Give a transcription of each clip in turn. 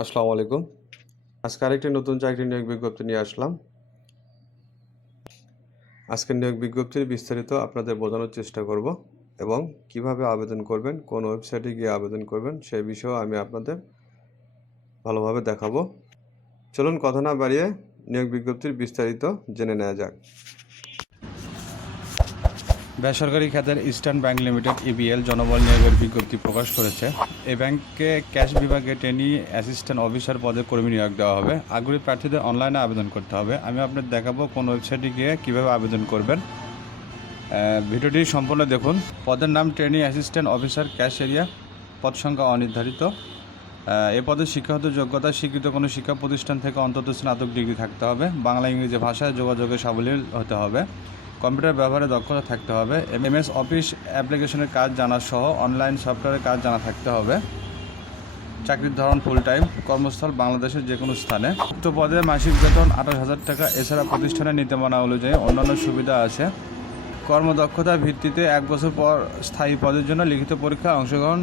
আসসালামু আলাইকুম। আজকে আরেকটি নতুন চাকরি নিয়োগ বিজ্ঞপ্তি নিয়ে আসলাম। আজকের নিয়োগ বিজ্ঞপ্তির বিস্তারিত আপনাদের বোঝানোর চেষ্টা করব এবং কীভাবে আবেদন করবেন, কোন ওয়েবসাইটে গিয়ে আবেদন করবেন সেই বিষয়েও আমি আপনাদের ভালোভাবে দেখাবো। চলুন কথা না বাড়িয়ে নিয়োগ বিজ্ঞপ্তির বিস্তারিত জেনে নেওয়া যাক। বেসরকারি খাতের ইস্টার্ন ব্যাংক লিমিটেড, ইবিএল, জনবল নিয়োগের বিজ্ঞপ্তি প্রকাশ করেছে। এই ব্যাংকে ক্যাশ বিভাগে ট্রেনি অ্যাসিস্ট্যান্ট অফিসার পদে কর্মী নিয়োগ দেওয়া হবে। আগ্রহী প্রার্থীদের অনলাইনে আবেদন করতে হবে। আমি আপনার দেখাবো কোন ওয়েবসাইটে গিয়ে কীভাবে আবেদন করবেন। ভিডিওটি সম্পূর্ণ দেখুন। পদের নাম trainee assistant officer, cash area, পদ সংখ্যা অনির্ধারিত। এ পদে শিক্ষাগত যোগ্যতা, স্বীকৃত কোনো শিক্ষা প্রতিষ্ঠান থেকে অন্তত স্নাতক ডিগ্রি থাকতে হবে। বাংলা, ইংরেজি ভাষায় যোগাযোগে সাবলীল হতে হবে। কম্পিউটার ব্যবহারে দক্ষতা থাকতে হবে। এমএস অফিস অ্যাপ্লিকেশনের কাজ জানা সহ অনলাইন সফটওয়্যারের কাজ জানা থাকতে হবে। চাকরির ধরন ফুল টাইম কর্মস্থল বাংলাদেশের যে কোনো স্থানে। উক্ত পদে মাসিক বেতন আঠাশ হাজার টাকা, এছাড়া প্রতিষ্ঠানের নীতিমালা অনুযায়ী অন্যান্য সুবিধা আছে। কর্মদক্ষতার ভিত্তিতে এক বছর পর স্থায়ী পদের জন্য লিখিত পরীক্ষায় অংশগ্রহণ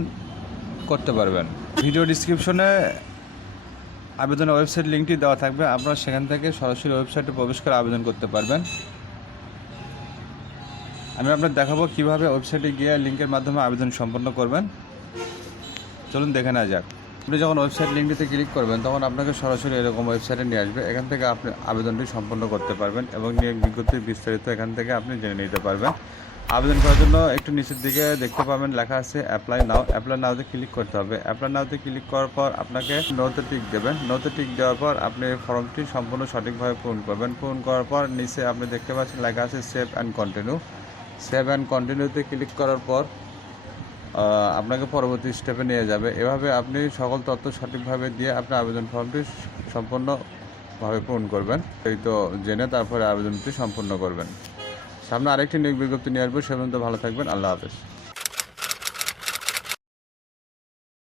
করতে পারবেন। ভিডিও ডিসক্রিপশনে আবেদনের ওয়েবসাইট লিঙ্কটি দেওয়া থাকবে। আপনারা সেখান থেকে সরাসরি ওয়েবসাইটে প্রবেশ করে আবেদন করতে পারবেন। আমি আপনার দেখাবো কীভাবে ওয়েবসাইটে গিয়ে লিঙ্কের মাধ্যমে আবেদন সম্পন্ন করবেন। চলুন দেখে নেওয়া যাক। আপনি যখন ওয়েবসাইট লিঙ্কটিতে ক্লিক করবেন, তখন আপনাকে সরাসরি এরকম ওয়েবসাইটে নিয়ে আসবে। এখান থেকে আপনি আবেদনটি সম্পন্ন করতে পারবেন এবং নিয়োগ বিজ্ঞপ্তির বিস্তারিত এখান থেকে আপনি জেনে নিতে পারবেন। আবেদন করার জন্য একটু নিচের দিকে দেখতে পাবেন, লেখা আছে অ্যাপ্লাই নাও অ্যাপ্লাই নাওতে ক্লিক করতে হবে। অ্যাপ্লাই নাওতে ক্লিক করার পর আপনাকে নোতে টিক দেবেন। নোতে টিক দেওয়ার পর আপনি ফর্মটি সম্পূর্ণ সঠিকভাবে পূরণ করবেন। পূরণ করার পর নিচে আপনি দেখতে পাচ্ছেন, লেখা আছে save and continue save and কন্টিনিউতে ক্লিক করার পর আপনাকে পরবর্তী স্টেপে নিয়ে যাবে। এভাবে আপনি সকল তথ্য সঠিকভাবে দিয়ে আপনার আবেদন ফর্মটি সম্পূর্ণভাবে পূরণ করবেন। এই তো জেনে তারপরে আবেদনটি সম্পূর্ণ করবেন। সামনে আরেকটি নিয়োগ বিজ্ঞপ্তি নিয়ে আসব। সে পর্যন্ত ভালো থাকবেন। আল্লাহ হাফেজ।